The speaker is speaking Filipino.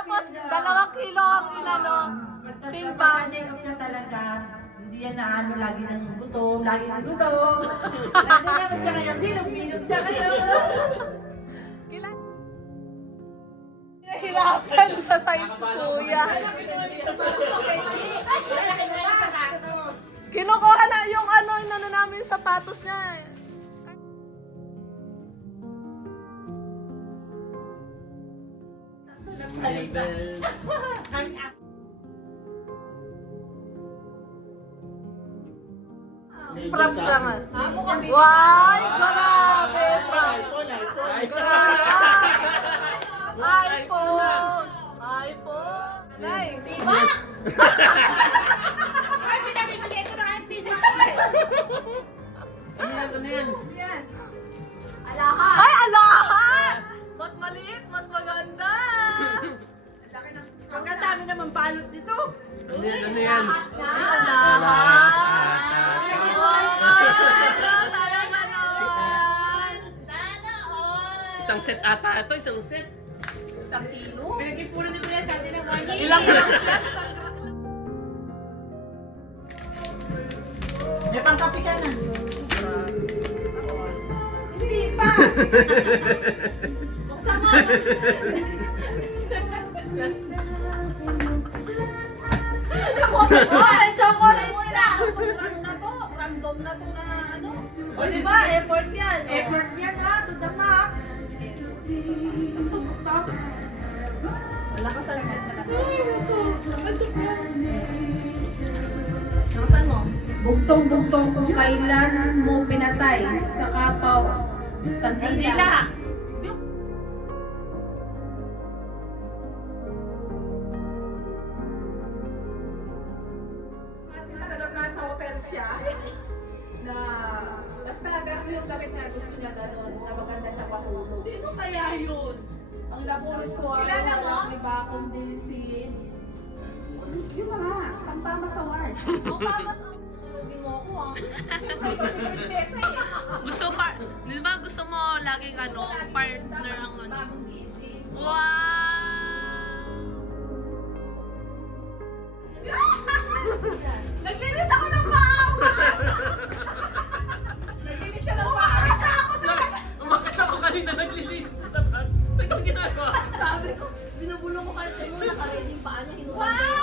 Tapos, 2 kilo ang inano. Timbang. Pagka-take off siya talaga, hindi yan na ano, lagi ng gutom, lagi ng gutom. Lagi naman siya kaya, bilog-bilog siya kaya. Nahirapan sa size kuya. Kinukuha na yung ano namin sapatos niya eh. Props lang ah. Wow, grabe pa. iPhone! iPhone! Ay, diba? Ay, pinamimali ko na ang TV ko Ano yan? Alahat! Ay, alahat! Mas maliit, mas maganda! Ang dami naman balot dito. Ano yan? Ano yan? Ay, alahat! Wow! Talaga naman! Isang set ata ito, isang set. 1 kilo? Pinag-ipunan nito yan sa atin ng money. Ilang set? May pangkapi ka na. Hindi pa! Buksan mo. Oh, chocolate na! Ano na to? Random na to na ano? O diba, effort yan. Effort yan ha, to the max. Wala ka sa lagat na lang. Nakasan mo? Bugtong-bugtong kung kailan mo pinatay sa kapaw. Kandila. Kasi talagang nasa hotel siya na basta gano'n yung gamit niya, gusto niya gano'n, na maganda siya matulog. Sino kaya yun? Ang laboratory, Kilala mo? diba, kundi si... Yung mga, pangtama sa ward. Mukha mo ako ah. Ito si Prinsesa eh. Gusto di ba gusto mo laging ano, partner ang ano? Bagong gising. Wow! Naglinis ako ng maawa! Naglinis siya ng maaga. Umakit ako kanina naglilinis sa tapat. Ito ginagawa. Sabi ko, binubulong ko kayo sa'yo, nakaready yung paa niya, hinuha. Wow!